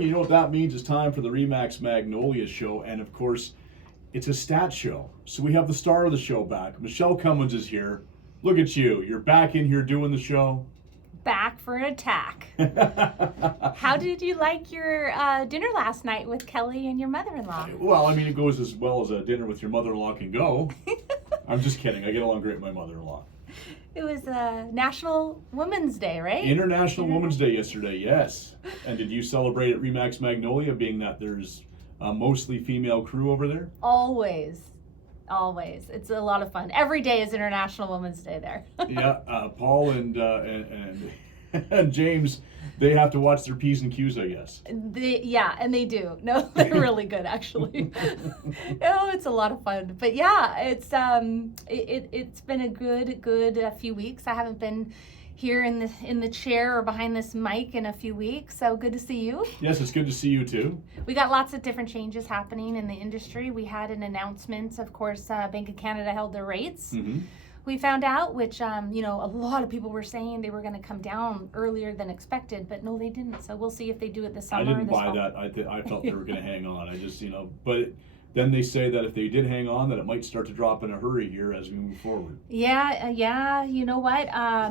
You know what that means? It's time for the Remax Magnolia show, and of course, it's a stat show. So we have the star of the show back. Michele Cummins is here. Look at you. You're back in here doing the show. Back for an attack. How did you like your dinner last night with Kelly and your mother-in-law? Well, I mean, it goes as well as a dinner with your mother-in-law can go. I'm just kidding. I get along great with my mother-in-law. It was National Women's Day, right? International Women's Day yesterday, yes. And did you celebrate at Remax Magnolia, being that there's a mostly female crew over there? Always. It's a lot of fun. Every day is International Women's Day there. Yeah, Paul and James, they have to watch their P's and Q's, I guess. And they do. No, they're really good, actually. Oh, it's a lot of fun. But yeah, it's been a good few weeks. I haven't been here in the chair or behind this mic in a few weeks, so good to see you. Yes, it's good to see you too. We got lots of different changes happening in the industry. We had an announcement, of course, Bank of Canada held their rates. Mm-hmm. We found out, which, a lot of people were saying they were going to come down earlier than expected, but no, they didn't. So we'll see if they do it this summer. I didn't buy that. I felt they were going to hang on. I just, but then they say that if they did hang on, that it might start to drop in a hurry here as we move forward. Yeah. You know what?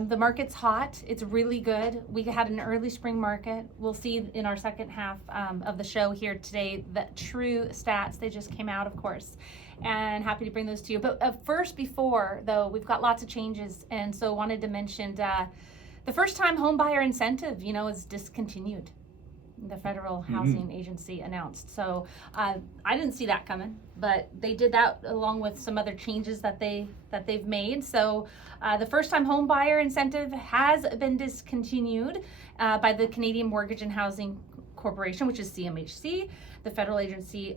The market's hot. It's really good. We had an early spring market. We'll see in our second half of the show here today the true stats. They just came out, of course. And happy to bring those to you. But first, before, though, we've got lots of changes. And so wanted to mention the first-time home buyer incentive, is discontinued. The Federal Housing Agency announced. So I didn't see that coming, but they did that along with some other changes that they've made. So the first-time home buyer incentive has been discontinued by the Canadian Mortgage and Housing Corporation, which is CMHC. The federal agency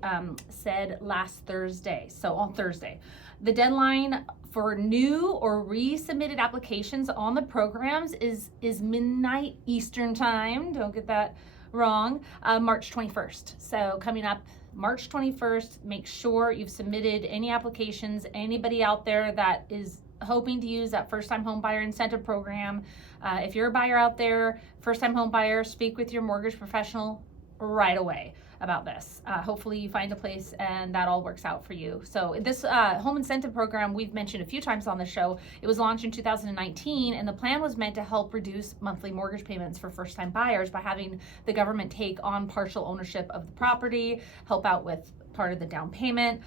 said last Thursday. So on Thursday, the deadline for new or resubmitted applications on the programs is midnight Eastern time. Don't get that wrong. March 21st. So coming up March 21st, make sure you've submitted any applications. Anybody out there that is hoping to use that first-time home buyer incentive program, if you're a buyer out there, first-time home buyer, speak with your mortgage professional right away about this. Hopefully you find a place and that all works out for you. So this home incentive program we've mentioned a few times on the show. It was launched in 2019 and the plan was meant to help reduce monthly mortgage payments for first-time buyers by having the government take on partial ownership of the property, help out with part of the down payment.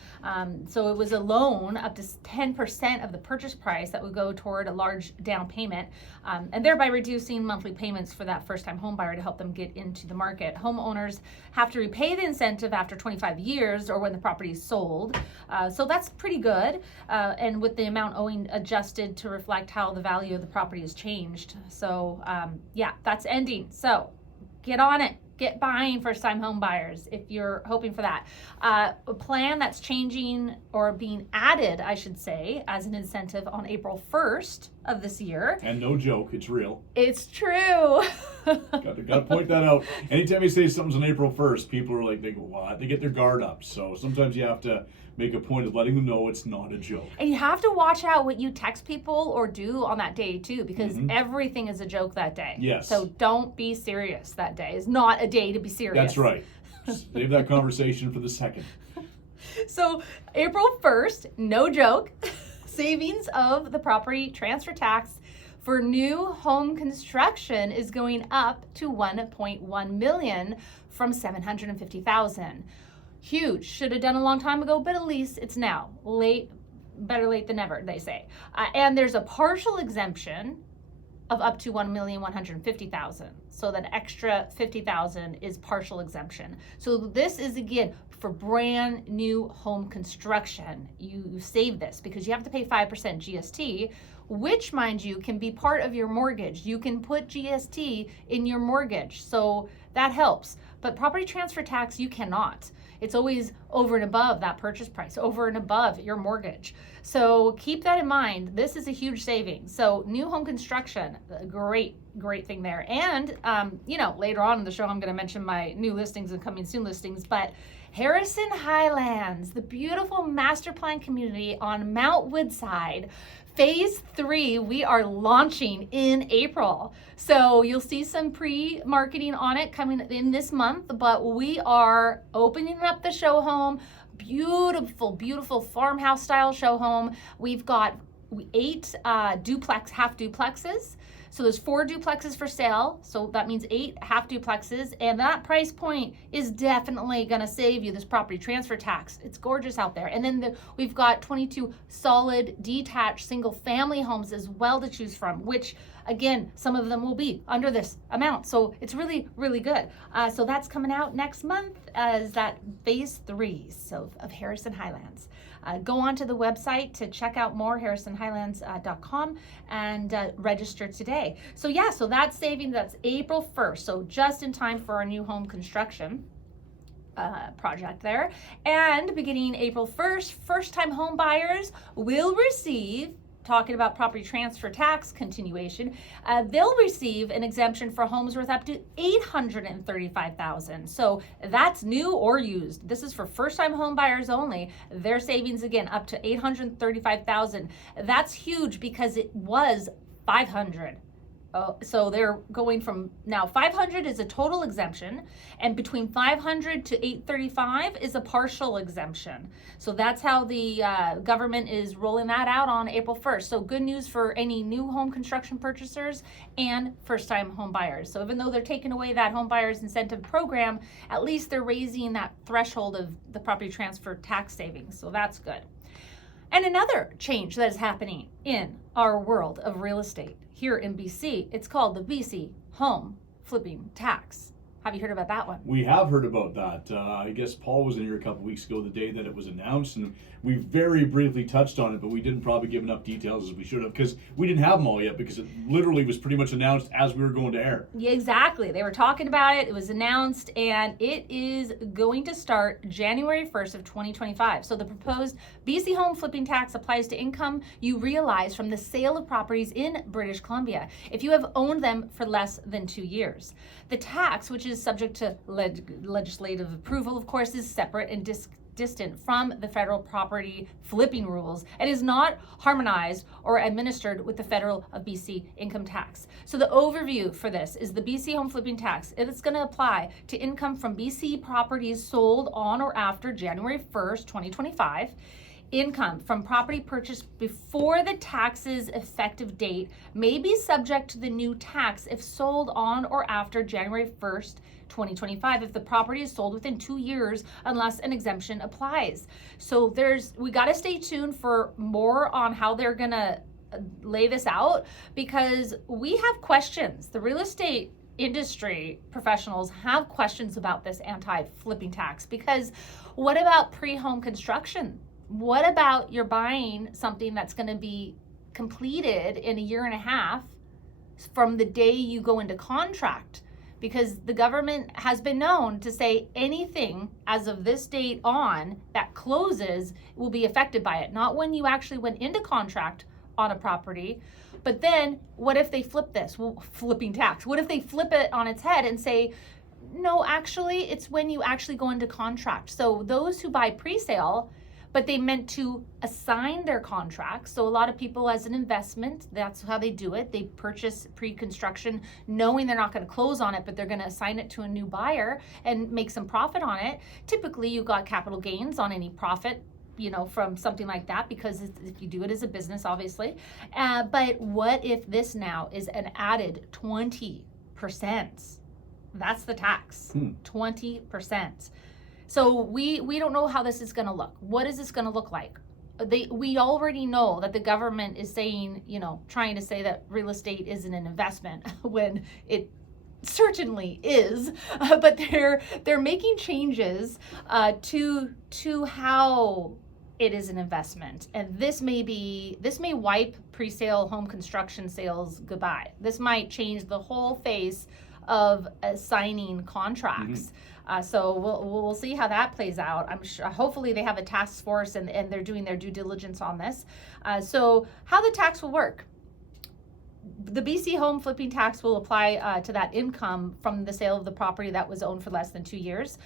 So it was a loan up to 10% of the purchase price that would go toward a large down payment, and thereby reducing monthly payments for that first-time home buyer to help them get into the market. Homeowners have to repay the incentive after 25 years or when the property is sold. So that's pretty good. And with the amount owing adjusted to reflect how the value of the property has changed. So that's ending. So get on it. Get buying first-time home buyers if you're hoping for that. A plan that's changing or being added, I should say, as an incentive on April 1st of this year. And no joke, it's real. It's true. Got to point that out. Anytime you say something's on April 1st, people are like, they go, what? They get their guard up. So sometimes you have to make a point of letting them know it's not a joke. And you have to watch out what you text people or do on that day too, because everything is a joke that day. Yes. So don't be serious that day. It's not a day to be serious. That's right. Save that conversation for the second. So April 1st, no joke, savings of the property transfer tax for new home construction is going up to $1.1 million from $750,000. Huge. Should have done a long time ago, but at least it's now. Better late than never, they say. And there's a partial exemption of up to $1,150,000. So that extra $50,000 is partial exemption. So this is, again, for brand new home construction. You save this because you have to pay 5% GST, which, mind you, can be part of your mortgage. You can put GST in your mortgage, so that helps. But property transfer tax, you cannot. It's always over and above that purchase price, over and above your mortgage. So keep that in mind. This is a huge savings. So new home construction, great great thing there. And, you know, later on in the show, I'm going to mention my new listings and coming soon listings, but Harrison Highlands, the beautiful master plan community on Mount Woodside, Phase 3, we are launching in April. So you'll see some pre-marketing on it coming in this month, but we are opening up the show home. Beautiful, beautiful farmhouse style show home. We've got 8 half duplexes. So there's 4 duplexes for sale. So that means 8 half duplexes. And that price point is definitely gonna save you this property transfer tax. It's gorgeous out there. And then we've got 22 solid detached single family homes as well to choose from, which again, some of them will be under this amount. So it's really, really good. So that's coming out next month as that phase 3 of Harrison Highlands. Go on to the website to check out more, harrisonhighlands.com, and register today. So yeah, so that's saving, that's April 1st. So just in time for our new home construction project there. And beginning April 1st, first-time home buyers will receive, talking about property transfer tax continuation, they'll receive an exemption for homes worth up to $835,000. So that's new or used. This is for first-time home buyers only. Their savings again up to $835,000. That's huge because it was $500,000. So they're going from now 500 is a total exemption, and between 500 to 835 is a partial exemption. So that's how the government is rolling that out on April 1st. So good news for any new home construction purchasers and first-time home buyers. So even though they're taking away that home buyers incentive program, at least they're raising that threshold of the property transfer tax savings. So that's good. And another change that is happening in our world of real estate here in BC, it's called the BC Home Flipping Tax. Have you heard about that one? We have heard about that. I guess Paul was in here a couple weeks ago, the day that it was announced, and we very briefly touched on it, but we didn't probably give enough details as we should have, because we didn't have them all yet, because it literally was pretty much announced as we were going to air. Yeah, exactly. They were talking about it. It was announced, and it is going to start January 1st of 2025. So the proposed BC Home Flipping Tax applies to income you realize from the sale of properties in British Columbia if you have owned them for less than 2 years. The tax, which is subject to legislative approval, of course, is separate and distant from the federal property flipping rules and is not harmonized or administered with the federal of BC income tax. So the overview for this is the BC Home Flipping Tax. It's going to apply to income from BC properties sold on or after January 1st, 2025. Income from property purchased before the tax's effective date may be subject to the new tax if sold on or after January 1st, 2025, if the property is sold within 2 years, unless an exemption applies. So we got to stay tuned for more on how they're going to lay this out, because we have questions. The real estate industry professionals have questions about this anti-flipping tax, because what about pre-home construction? What about you're buying something that's going to be completed in a year and a half from the day you go into contract? Because the government has been known to say anything as of this date on that closes will be affected by it. Not when you actually went into contract on a property, but then what if they flip this? Well, flipping tax. What if they flip it on its head and say, no, actually, it's when you actually go into contract. So those who buy pre-sale, but they meant to assign their contracts. So a lot of people, as an investment, that's how they do it. They purchase pre-construction knowing they're not going to close on it, but they're going to assign it to a new buyer and make some profit on it. Typically, you got capital gains on any profit, from something like that, because if you do it as a business, obviously. But what if this now is an added 20%? That's the tax, 20%. So we don't know how this is going to look. What is this going to look like? We already know that the government is saying, trying to say that real estate isn't an investment when it certainly is. But they're making changes to how it is an investment, and this may wipe pre-sale home construction sales goodbye. This might change the whole face of signing contracts. So we'll see how that plays out. I'm sure, hopefully they have a task force and they're doing their due diligence on this. So how the tax will work. the BC home flipping tax will apply to that income from the sale of the property that was owned for less than 2 years.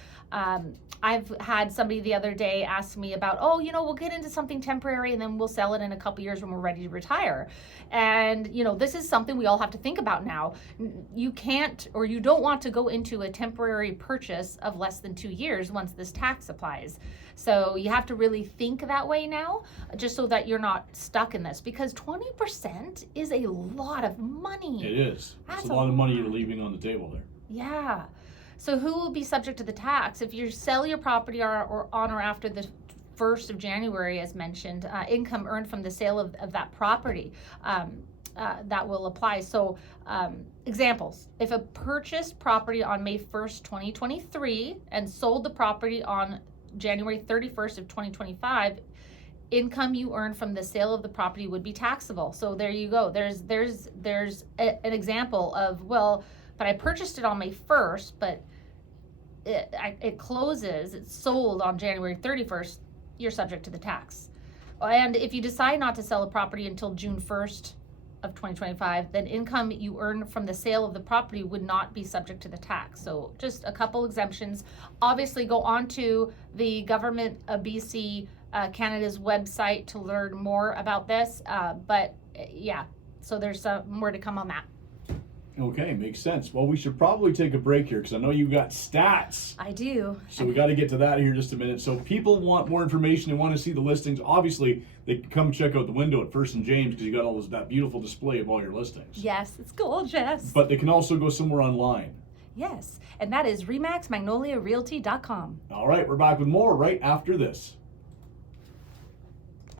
I've had somebody the other day ask me about, oh, we'll get into something temporary and then we'll sell it in a couple years when we're ready to retire. And, this is something we all have to think about now. You can't, or you don't want to go into a temporary purchase of less than 2 years once this tax applies. So you have to really think that way now, just so that you're not stuck in this, because 20% is a lot of money. It is. That's It's a lot of money you're leaving on the table there. Yeah. So who will be subject to the tax? If you sell your property or on or after the 1st of January, as mentioned, income earned from the sale of that property, that will apply. So examples, if a purchased property on May 1st, 2023 and sold the property on January 31st of 2025, income you earn from the sale of the property would be taxable. So there you go. There's an example of, well, but I purchased it on May 1st, but it closes, it's sold on January 31st, you're subject to the tax. And if you decide not to sell a property until June 1st of 2025, then income you earn from the sale of the property would not be subject to the tax. So just a couple exemptions. Obviously, go on to the Government of BC Canada's website to learn more about this. But yeah, so there's more to come on that. Okay, makes sense. Well, we should probably take a break here because I know you got stats. I do. So we got to get to that here in just a minute. So people want more information. They want to see the listings. Obviously, they can come check out the window at First and James because you got all that beautiful display of all your listings. Yes, it's gorgeous. But they can also go somewhere online. Yes, and that is RemaxMagnoliaRealty.com. All right, we're back with more right after this.